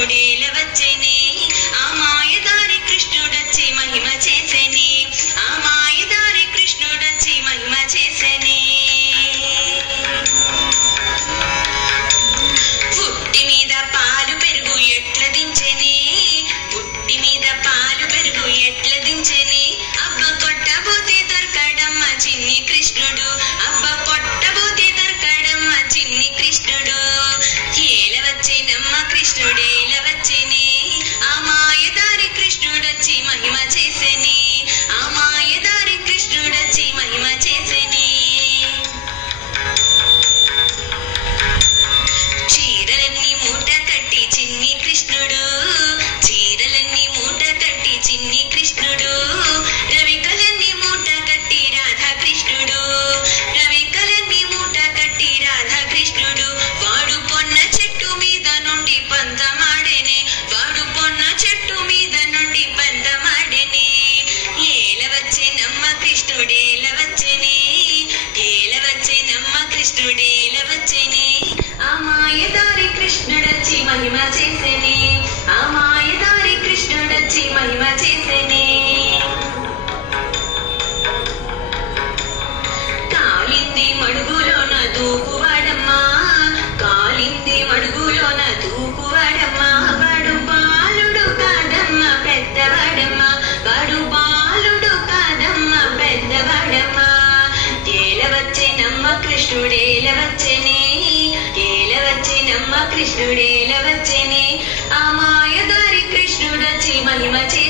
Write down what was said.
కృష్ణుడేల వచ్చెనే ఆ మాయదారి కృష్ణుడొచ్చి మహిమ చేసెనే ఆ మాయదారి కృష్ణుడొచ్చి మహిమ చేసెనే పుట్టి మీద పాలు పెరుగు ఎట్ల దించెనే పుట్టి మీద పాలు పెరుగు ఎట్ల దించెనే అబ్బ కొట్టబోతే దొరకడమ్మ చిన్ని కృష్ణుడు అబ్బ కొట్టబోతే దొరకడమ్మ చిన్ని కృష్ణుడు ఏల వచ్చేనమ్మ కృష్ణుడేల వచ్చెనే ఆ మాయదారి కృష్ణుడొచ్చి మహిమ చేసెనే ఆ మాయదారి కృష్ణుడొచ్చి మహిమ చేసెనే చీరలన్నీ మూట కట్టి చిన్ని కృష్ణుడు చీరలన్నీ మూట కట్టి చిన్ని కృష్ణుడు రవికలన్నీ మూట కట్టి రాధాకృష్ణుడు రవికలన్నీ మూట కట్టి రాధాకృష్ణుడు వాడు పొన్న చెట్టు మీద నుండి పందమాడెనే వాడు పొన్న చెట్టు మీద నుండి పందమాడెనే ఏల వచ్చెనమ్మ కృష్ణుడేల వచ్చెనే ఏల వచ్చెనమ్మ కృష్ణుడేల వచ్చెనే ఆ మాయదారి కృష్ణుడొచ్చి మహిమ చేసెనే ఆ మాయదారి కృష్ణుడొచ్చి మహిమ చేసెనే కాలింది మడుగులోన దూకువాడమ్మా కాలింది మడుగులోన దూకువాడమ్మా వాడు బాలుడు కాదమ్మ పెద్దవాడమ్మా వాడు బాలుడు కాదమ్మ పెద్దవాడమ్మా ఏల వచ్చెనమ్మ కృష్ణుడేల వచ్చెనే ఏల వచ్చెనమ్మ కృష్ణుడేల వచ్చెనే ఆ మాయదారి కృష్ణుడొచ్చి మహిమ చే